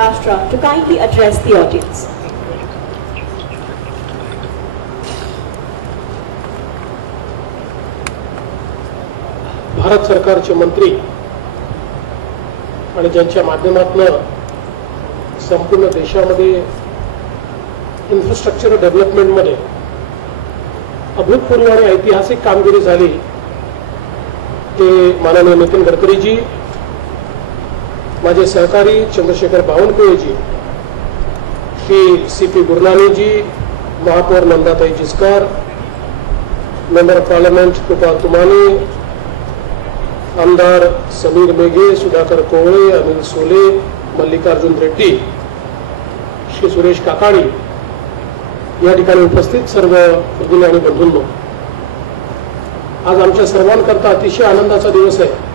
Maharashtra to kindly address the audience. Bharat सरकारचे मंत्री आणि ज्यांच्या माध्यमातून संपूर्ण देशामध्ये इन्फ्रास्ट्रक्चर डेव्हलपमेंट मध्ये अभूतपूर्व आणि ऐतिहासिक कामगिरी झाली ते माननीय नितीन गडकरीजी, माझे सहकारी चंद्रशेखर बावनकुळेजी, श्री सी.पी. गुरनानीजी, महापौर Nandatai Jichkar, member of parliament Kripal Tumane, आमदार समीर मेघे, सुधाकर कोवळे, अनिल सोले, मल्लिकार्जुन रेड्डी, श्री सुरेश काकाणी, या ठिकाणी उपस्थित सर्व भगिनी आणि बंधूंनो, आज आमच्या सर्वांकरता अतिशय आनंदाचा दिवस आहे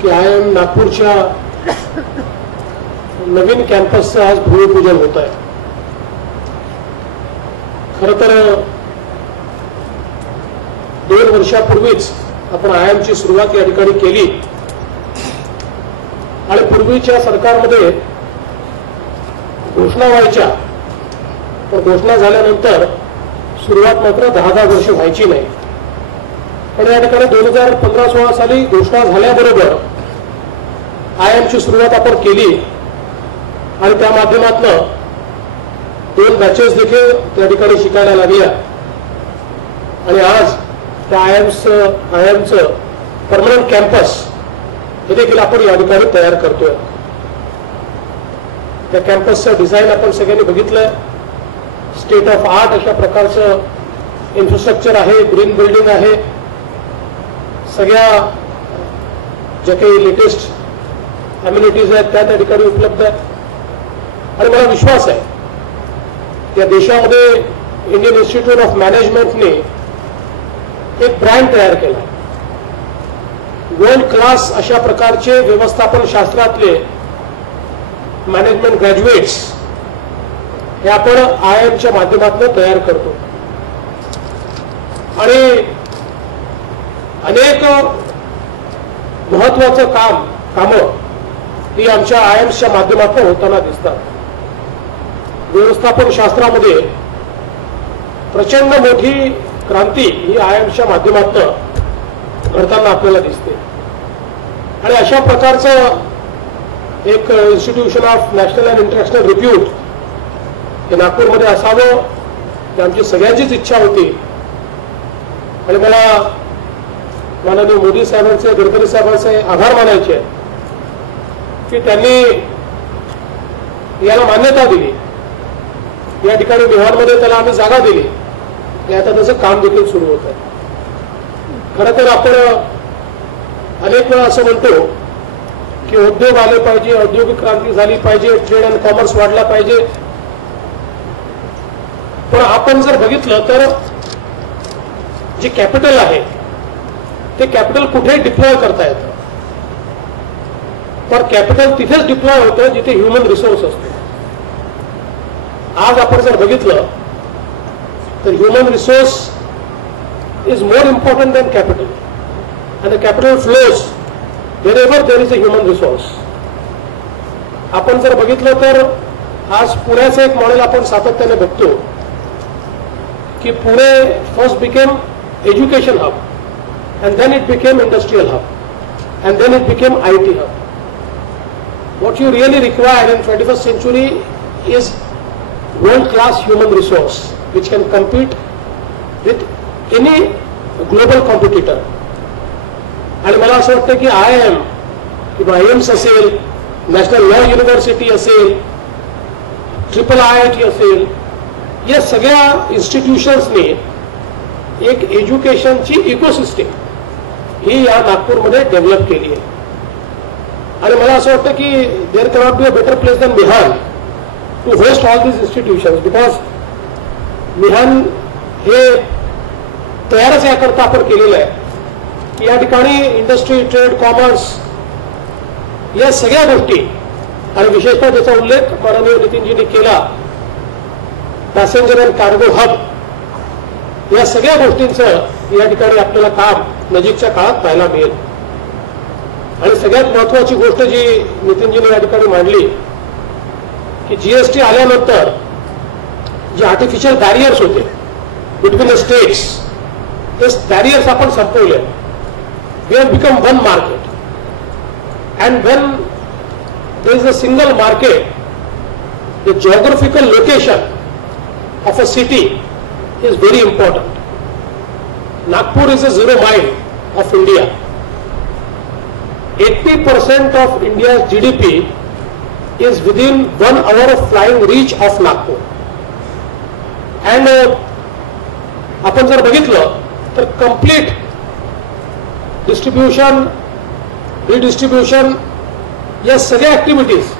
की IIM नागपूरच्या नवीन कॅम्पसचं आज भूमिपूजन होत आहे. खरं तर 2 वर्षापूर्वीच आपण IIM ची सुरुवात या ठिकाणी केली आणि पूर्वीच्या सरकारमध्ये घोषणा व्हायच्या, पण घोषणा झाल्यानंतर सुरुवात मात्र 10 वर्ष व्हायची नाही. पण या ठिकाणी 2015-16 साली घोषणा झाल्याबरोबर IIM ची सुरुवात आपण केली आणि त्या माध्यमातून 2 बॅचेस देखील त्या ठिकाणी शिकायला लागल्या आणि आज त्या IIMचं परमनंट कॅम्पस हे देखील आपण या ठिकाणी तयार करतोय. त्या कॅम्पसचं डिझाईन आपण सगळ्यांनी बघितलंय. स्टेट ऑफ आर्ट अशा प्रकारचं इन्फ्रास्ट्रक्चर आहे, ग्रीन बिल्डिंग आहे, सगळ्या ज्या काही लेटेस्ट अम्युनिटीज आहेत त्या ठिकाणी उपलब्ध आहेत आणि मला विश्वास आहे या देशामध्ये इंडियन इन्स्टिट्यूट ऑफ मॅनेजमेंटने एक ब्रँड तयार केला. वर्ल्ड क्लास अशा प्रकारचे व्यवस्थापन शास्त्रातले मॅनेजमेंट ग्रॅज्युएट्स हे आपण IIMच्या माध्यमातून तयार करतो आणि अनेक महत्वाचं कामं ही आमच्या IIMच्या माध्यमातून होताना दिसतात. व्यवस्थापन शास्त्रामध्ये प्रचंड मोठी क्रांती ही IIMच्या माध्यमातून घडताना आपल्याला दिसते आणि अशा प्रकारचं एक institution of national and international repute हे नागपूरमध्ये असावं ही आमची सगळ्यांचीच इच्छा होती आणि मला माननीय मोदी साहेबांचे, गडकरी साहेबांचे आभार मानायचे की त्यांनी याला मान्यता दिली. या ठिकाणी बिहारमध्ये त्याला आम्ही जागा दिली आणि आता त्याचं काम देखील सुरू होत आहे. खरं तर आपण अनेक वेळा असं म्हणतो की उद्योग आले पाहिजे, औद्योगिक क्रांती झाली पाहिजे, ट्रेड अँड कॉमर्स वाढला पाहिजे, पण आपण जर बघितलं तर जे कॅपिटल आहे ते कॅपिटल कुठेही डिप्लॉय करता येतं, पण कॅपिटल तिथेच डिप्लॉय होतं जिथे ह्युमन रिसोर्स असतो. आज आपण जर बघितलं तर human resource is more important than capital and the capital flows wherever there is a human resource. आपण जर बघितलं तर आज पुण्याचं एक मॉडेल आपण सातत्याने बघतो की Pune first became education hub and then it became industrial hub and then it became IT hub. What you really require in 21st century is world class human resource which can compete with any global competitor. आणि मला असं वाटतं की IIM किंवा AIIMS असेल, national law university असेल, IIIT असेल, या सगळ्या इन्स्टिट्यूशन्सने एक एज्युकेशनची इकोसिस्टीम ही या नागपूरमध्ये डेव्हलप केली आहे आणि मला असं वाटतं की there cannot be a better place than Mihan to host all these institutions because Mihan हे तयारच याकरता आपण केलेलं आहे की या ठिकाणी इंडस्ट्री, ट्रेड, कॉमर्स या सगळ्या गोष्टी आणि विशेषतः ज्याचा उल्लेख माननीय नितीनजींनी केला पॅसेंजर अँड कार्गो हब, या सगळ्या गोष्टींचं या ठिकाणी आपल्याला काम नजीकच्या काळात पाहायला मिळेल. आणि सगळ्यात महत्वाची गोष्ट जी नितीनजीने या ठिकाणी मांडली की जीएसटी आल्यानंतर जे आर्टिफिशियल बॅरियर्स होते बिटवीन द स्टेट्स, ते बॅरियर्स आपण संपवले. We have become one market, and when there is a single market, the geographical location of a city is very important. Nagpur is a zero mile of India. 80% of India's GDP is within 1 hour of flying reach of Nagpur. And आपण जर बघितलं तर complete distribution, redistribution या सगळ्या activities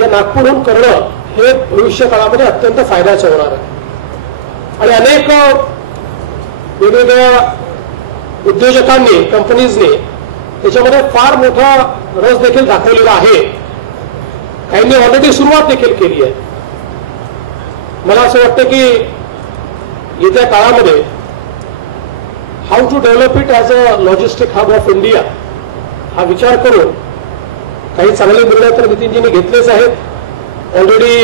या नागपूरहून करणं हे भविष्य काळामध्ये अत्यंत फायद्याचं होणार आहे. आणि अनेक वेगवेगळ्या उद्योजकांनी, कंपनीजनी त्याच्यामध्ये फार मोठा रस देखील दाखवलेला आहे. काहींनी ऑलरेडी सुरुवात देखील केली आहे. मला असं वाटतं की येत्या काळामध्ये how to develop it as a logistic hub of India हा विचार करून काही चांगले निर्णय तर नितीनजींनी घेतलेच आहेत. ऑलरेडी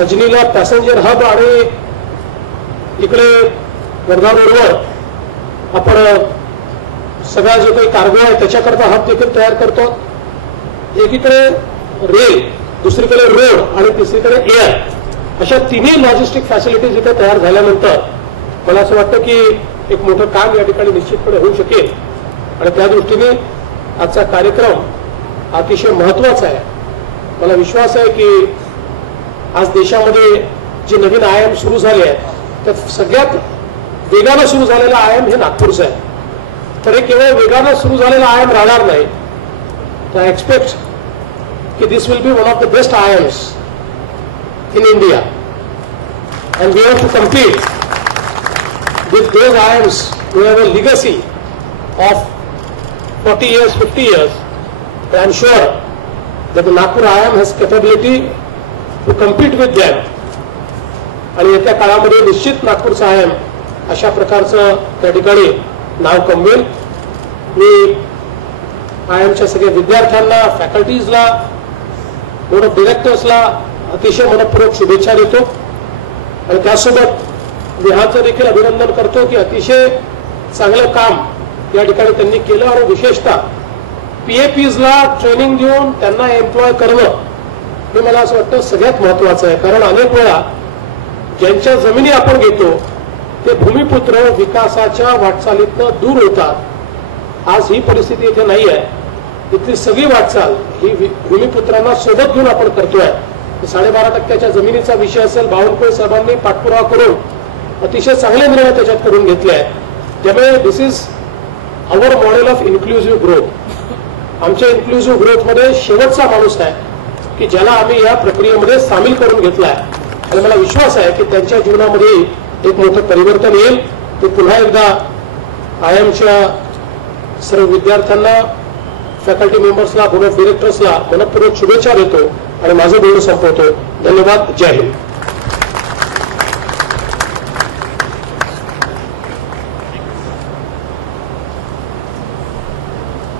अजनीला पॅसेंजर हब आणि इकडे वर्धा रोडवर आपण सगळा जो काही कार्गो आहे त्याच्याकरता हब देखील तयार करतो. एकीकडे रेल, दुसरीकडे रोड आणि तिसरीकडे एअर, अशा तिन्ही लॉजिस्टिक फॅसिलिटीज इथे तयार झाल्यानंतर मला असं वाटतं की एक मोठं काम या ठिकाणी निश्चितपणे होऊ शकेल. आणि त्या दृष्टीने आजचा कार्यक्रम अतिशय महत्वाचा आहे. मला विश्वास आहे की आज देशामध्ये जे नवीन आयाम सुरू झाले आहेत त्यात सगळ्यात वेगानं सुरू झालेला आयाम हे नागपूरचं आहे. तर हे केवळ वेगानं सुरू झालेला आयाम राहणार नाही. तर आय एक्सपेक्ट की this will be one of the best IIMs in India, and we have to compete with those IIMs who have a legacy of 40 years, 50 years. I am sure that the Nagpur IIM has capability to compete with them. आणि येत्या काळामध्ये निश्चित नागपूरचा IIM अशा प्रकारचं त्या ठिकाणी नाव कमवेल. मी IIMच्या सगळ्या विद्यार्थ्यांना, फॅकल्टीजला, बोर्ड ऑफ डिरेक्टर्सला अतिशय मनपूर्वक शुभेच्छा देतो. आणि त्यासोबत विहाचं देखील अभिनंदन करतो की अतिशय चांगलं काम या ठिकाणी त्यांनी केलं. आणि विशेषतः PAPsला ट्रेनिंग देऊन त्यांना एम्प्लॉय करणं हे मला असं वाटतं सगळ्यात महत्वाचं आहे. कारण अनेक वेळा ज्यांच्या जमिनी आपण घेतो ते भूमिपुत्र विकासाच्या वाटचालीतनं दूर होतात. आज ही परिस्थिती इथे नाही आहे. इथली सगळी वाटचाल ही भूमिपुत्रांना सोबत घेऊन आपण करतोय. 12.5% जमिनीचा विषय असेल, बावनकुळे साहेबांनी पाठपुरावा करून अतिशय चांगले निर्णय त्याच्यात करून घेतले आहेत. त्यामुळे this is our model of inclusive growth. आमच्या इन्क्लुझिव्ह ग्रोथमध्ये शेवटचा माणूस आहे की ज्याला आम्ही या प्रक्रियेमध्ये सामील करून घेतला आहे. आणि मला विश्वास आहे की त्यांच्या जीवनामध्ये एक मोठं परिवर्तन येईल. ते पुन्हा एकदा IIMच्या सर्व विद्यार्थ्यांना, फॅकल्टी मेंबर्सला, बोर्ड ऑफ डिरेक्टर्सला मनपूर्वक शुभेच्छा देतो आणि माझं बोलणं संपवतो. धन्यवाद. जय Hind.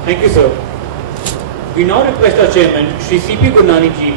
Thank you, sir. We now request our chairman, Shri C.P. Gurnani ji,